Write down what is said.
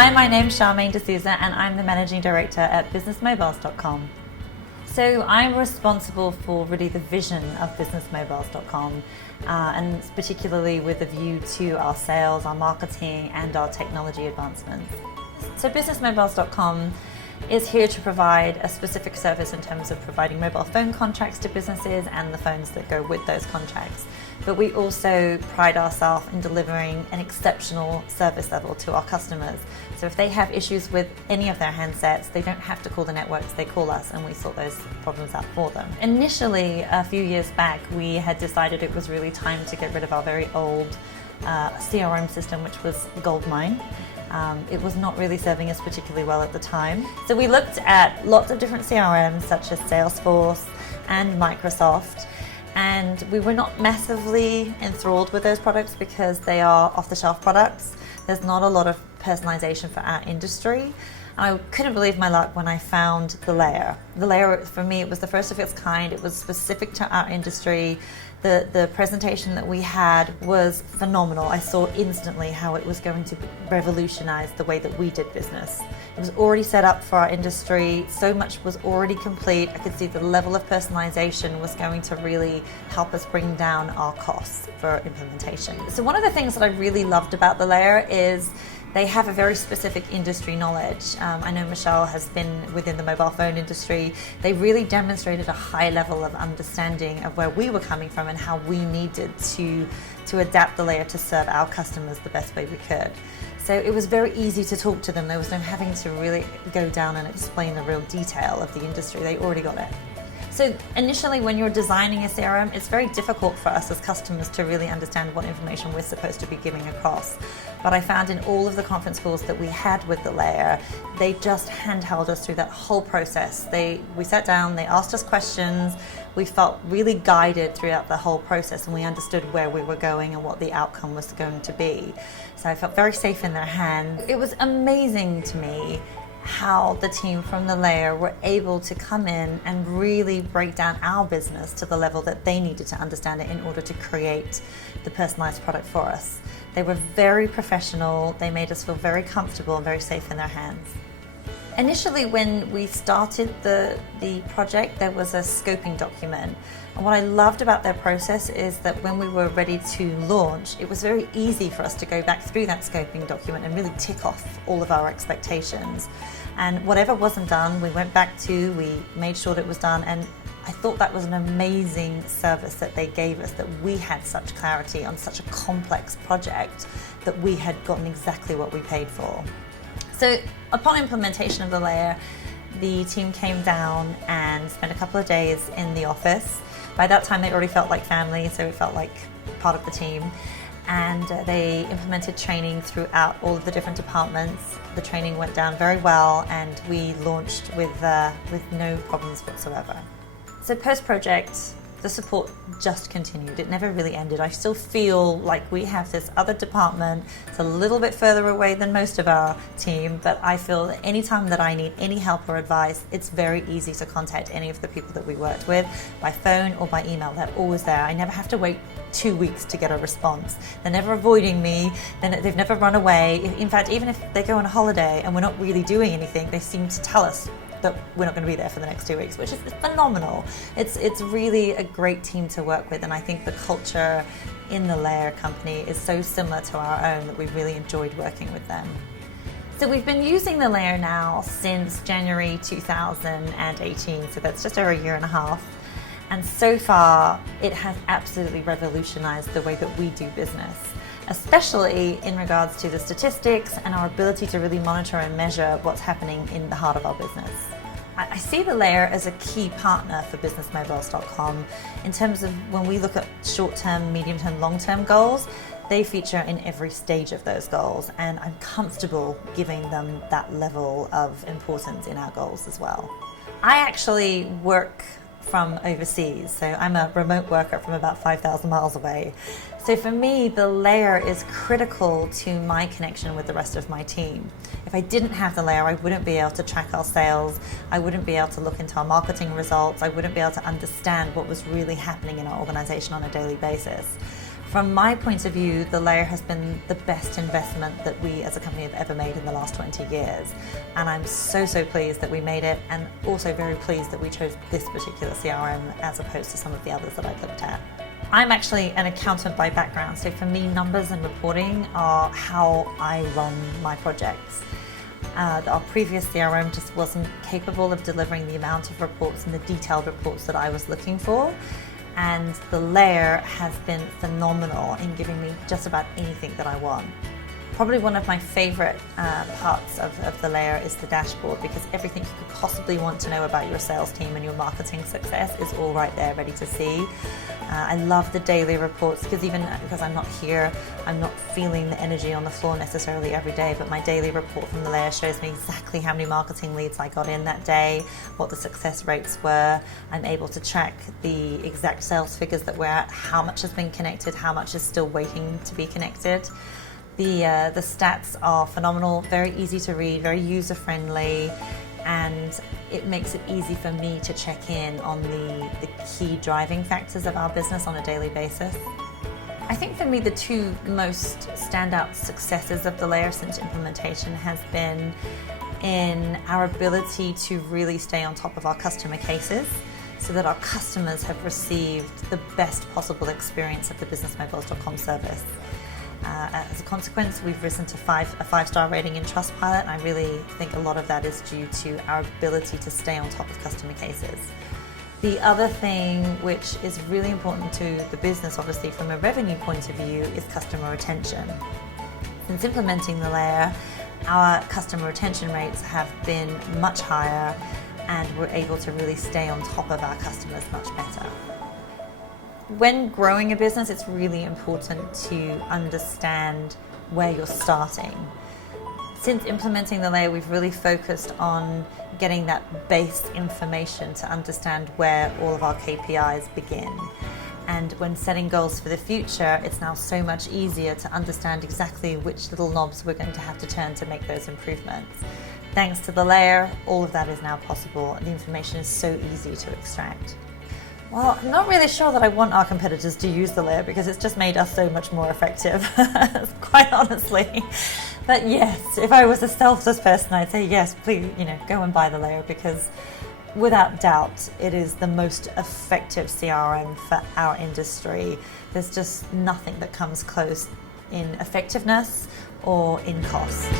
Hi, my name's Charmaine D'Souza and I'm the Managing Director at businessmobiles.com. So I'm responsible for really the vision of businessmobiles.com and particularly with a view to our sales, our marketing and our technology advancements. So businessmobiles.com is here to provide a specific service in terms of providing mobile phone contracts to businesses and the phones that go with those contracts. But we also pride ourselves in delivering an exceptional service level to our customers. So if they have issues with any of their handsets, they don't have to call the networks, they call us and we sort those problems out for them. Initially, a few years back, we had decided it was really time to get rid of our very old CRM system, which was Goldmine. It was not really serving us particularly well at the time. So we looked at lots of different CRMs such as Salesforce and Microsoft, and we were not massively enthralled with those products because they are off-the-shelf products. There's not a lot of personalization for our industry. I couldn't believe my luck when I found the Layer. The Layer, for me, it was the first of its kind. It was specific to our industry. The presentation that we had was phenomenal. I saw instantly how it was going to revolutionize the way that we did business. It was already set up for our industry. So much was already complete. I could see the level of personalization was going to really help us bring down our costs for implementation. So one of the things that I really loved about the Layer is they have a very specific industry knowledge. I know Michelle has been within the mobile phone industry. They really demonstrated a high level of understanding of where we were coming from and how we needed to adapt the Layer to serve our customers the best way we could. So it was very easy to talk to them. There was no having to really go down and explain the real detail of the industry. They already got it. So initially when you're designing a CRM, it's very difficult for us as customers to really understand what information we're supposed to be giving across. But I found in all of the conference calls that we had with the Layer, they just handheld us through that whole process. We sat down, they asked us questions, we felt really guided throughout the whole process and we understood where we were going and what the outcome was going to be. So I felt very safe in their hands. It was amazing to me how the team from the Layer were able to come in and really break down our business to the level that they needed to understand it in order to create the personalized product for us. They were very professional, they made us feel very comfortable and very safe in their hands. Initially, when we started the project, there was a scoping document. And what I loved about their process is that when we were ready to launch, it was very easy for us to go back through that scoping document and really tick off all of our expectations. And whatever wasn't done, we went back to, we made sure that it was done, and I thought that was an amazing service that they gave us, that we had such clarity on such a complex project that we had gotten exactly what we paid for. So upon implementation of the Layer, the team came down and spent a couple of days in the office. By that time they already felt like family, so it felt like part of the team. And they implemented training throughout all of the different departments. The training went down very well and we launched with no problems whatsoever. So post-project, the support just continued. It never really ended. I still feel like we have this other department. It's a little bit further away than most of our team, but I feel that anytime that I need any help or advice, it's very easy to contact any of the people that we worked with by phone or by email. They're always there. I never have to wait 2 weeks to get a response. They're never avoiding me. They've never run away. In fact, even if they go on a holiday and we're not really doing anything, they seem to tell us that we're not going to be there for the next 2 weeks, which is phenomenal. It's really a great team to work with, and I think the culture in the Layer company is so similar to our own that we really enjoyed working with them. So we've been using the Layer now since January 2018, so that's just over a year and a half. And so far, it has absolutely revolutionized the way that we do business, especially in regards to the statistics and our ability to really monitor and measure what's happening in the heart of our business. I see the Layer as a key partner for businessmobiles.com in terms of when we look at short-term, medium-term, long-term goals. They feature in every stage of those goals, and I'm comfortable giving them that level of importance in our goals as well. I actually work from overseas, so I'm a remote worker from about 5,000 miles away. So for me, the Layer is critical to my connection with the rest of my team. If I didn't have the Layer, I wouldn't be able to track our sales, I wouldn't be able to look into our marketing results, I wouldn't be able to understand what was really happening in our organization on a daily basis. From my point of view, the layer has been the best investment that we as a company have ever made in the last 20 years. And I'm so pleased that we made it, and also very pleased that we chose this particular CRM as opposed to some of the others that I've looked at. I'm actually an accountant by background, so for me, numbers and reporting are how I run my projects. Our previous CRM just wasn't capable of delivering the amount of reports and the detailed reports that I was looking for. And the layer has been phenomenal in giving me just about anything that I want. Probably one of my favorite parts of the layer is the dashboard, because everything you could possibly want to know about your sales team and your marketing success is all right there ready to see. I love the daily reports, because even because I'm not here, I'm not feeling the energy on the floor necessarily every day, but my daily report from the layer shows me exactly how many marketing leads I got in that day, what the success rates were. I'm able to track the exact sales figures that we're at, how much has been connected, how much is still waiting to be connected. The stats are phenomenal, very easy to read, very user-friendly, and it makes it easy for me to check in on the key driving factors of our business on a daily basis. I think for me the two most standout successes of the layer since implementation has been in our ability to really stay on top of our customer cases, so that our customers have received the best possible experience of the businessmobiles.com service. As a consequence, we've risen to a 5-star rating in Trustpilot, and I really think a lot of that is due to our ability to stay on top of customer cases. The other thing which is really important to the business, obviously from a revenue point of view, is customer retention. Since implementing the layer, our customer retention rates have been much higher, and we're able to really stay on top of our customers much better. When growing a business, it's really important to understand where you're starting. Since implementing the layer, we've really focused on getting that base information to understand where all of our KPIs begin. And when setting goals for the future, it's now so much easier to understand exactly which little knobs we're going to have to turn to make those improvements. Thanks to the layer, all of that is now possible, and the information is so easy to extract. Well, I'm not really sure that I want our competitors to use the layer, because it's just made us so much more effective, quite honestly. But yes, if I was a selfless person, I'd say yes, please, go and buy the layer, because without doubt, it is the most effective CRM for our industry. There's just nothing that comes close in effectiveness or in cost.